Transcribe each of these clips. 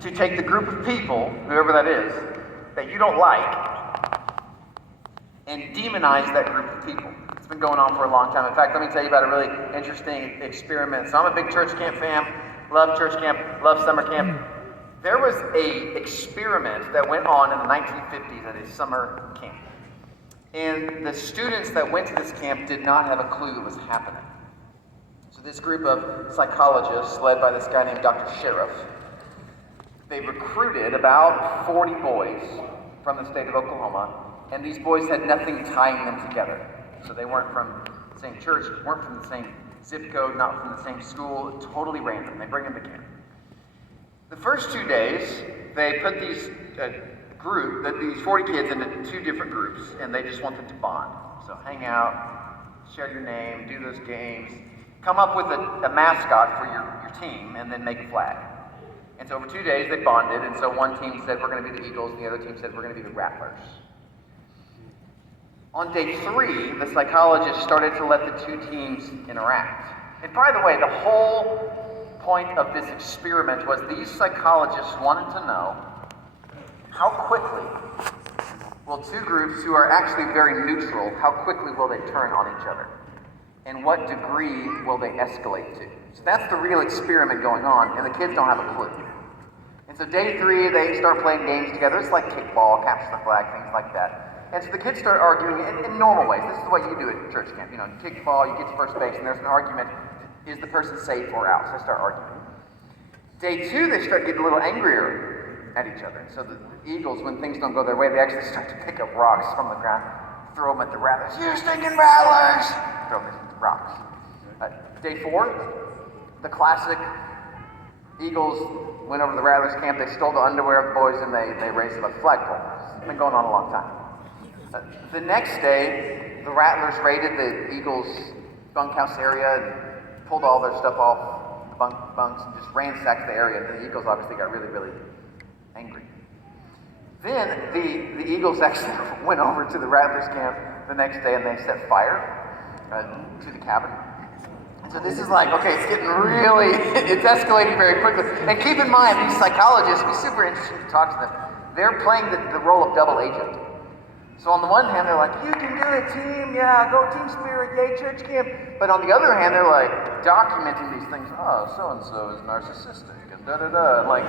to take the group of people, whoever that is, that you don't like, and demonize that group of people. It's been going on for a long time. In fact, let me tell you about a really interesting experiment. So I'm a big church camp fan, love church camp, love summer camp. There was an experiment that went on in the 1950s at a summer camp. And the students that went to this camp did not have a clue it was happening. So this group of psychologists, led by this guy named Dr. Sheriff, they recruited about 40 boys from the state of Oklahoma, and these boys had nothing tying them together. So they weren't from the same church, weren't from the same zip code, not from the same school, totally random. They bring them to camp. The first 2 days, they put these 40 kids into 2 different groups, and they just want them to bond. So hang out, share your name, do those games, come up with a mascot for your team, and then make a flag. And so over 2 days, they bonded, and so one team said, we're going to be the Eagles, and the other team said, we're going to be the Rattlers. On day 3, the psychologists started to let the 2 teams interact. And by the way, the whole point of this experiment was these psychologists wanted to know how quickly will 2 groups who are actually very neutral, how quickly will they turn on each other? And what degree will they escalate to? So that's the real experiment going on, and the kids don't have a clue. And so day 3, they start playing games together. It's like kickball, capture the flag, things like that. And so the kids start arguing in normal ways. This is what you do at church camp. You know, kick the ball, you get to first base, and there's an argument. Is the person safe or out? So they start arguing. Day 2, they start getting a little angrier at each other. So the Eagles, when things don't go their way, they actually start to pick up rocks from the ground, throw them at the Rattlers. You stinking Rattlers! Throw these rocks. Day 4, the classic Eagles went over to the Rattlers camp. They stole the underwear of the boys, and they raised a flagpole. It's been going on a long time. The next day, the Rattlers raided the Eagles' bunkhouse area and pulled all their stuff off the bunks and just ransacked the area. And the Eagles obviously got really, really angry. Then the Eagles actually went over to the Rattlers camp the next day and they set fire to the cabin. And so this is like, okay, it's getting really, it's escalating very quickly. And keep in mind, these psychologists, it'd be super interesting to talk to them. They're playing the role of double agent. So on the one hand, they're like, you can do it, team, yeah, go team spirit, yay, church camp. But on the other hand, they're like documenting these things. Oh, so-and-so is narcissistic, and da-da-da. Like,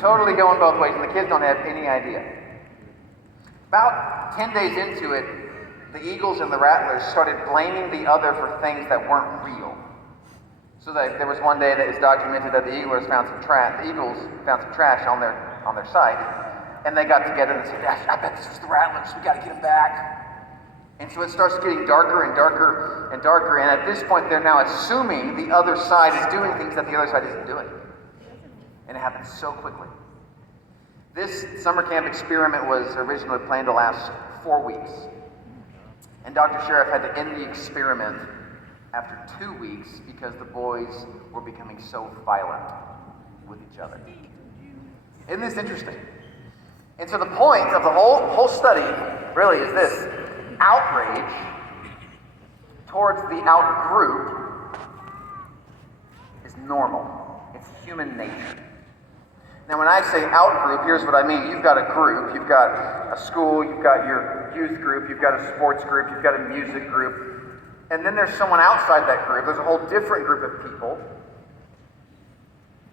totally going both ways, and the kids don't have any idea. About 10 days into it, the Eagles and the Rattlers started blaming the other for things that weren't real. So there was one day that is documented that the Eagles found some trash on their site. And they got together and said, I bet this was the Rattlers, we got to get them back. And so it starts getting darker and darker and darker, and at this point they're now assuming the other side is doing things that the other side isn't doing. And it happens so quickly. This summer camp experiment was originally planned to last 4 weeks. And Dr. Sheriff had to end the experiment after 2 weeks because the boys were becoming so violent with each other. Isn't this interesting? And so the point of the whole study really is this: outrage towards the out group is normal. It's human nature. Now when I say out group, here's what I mean. You've got a group, you've got a school, you've got your youth group, you've got a sports group, you've got a music group, and then there's someone outside that group. There's a whole different group of people.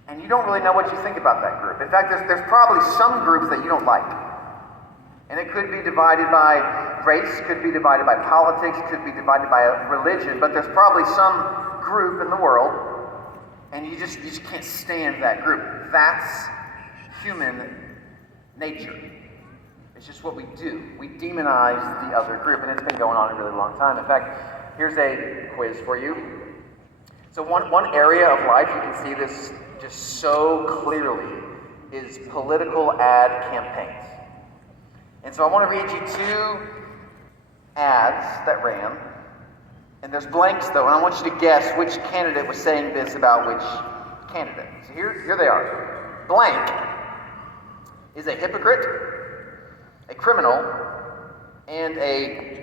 And you don't really know what you think about that group. In fact, there's probably some groups that you don't like. And it could be divided by race, could be divided by politics, could be divided by religion, but there's probably some group in the world, and you just can't stand that group. That's human nature. It's just what we do. We demonize the other group, and it's been going on a really long time. In fact, here's a quiz for you. So one area of life you can see this just so clearly is political ad campaigns. And so I want to read you 2 ads that ran. And there's blanks though, and I want you to guess which candidate was saying this about which candidate. So here they are. Blank is a hypocrite, a criminal, and a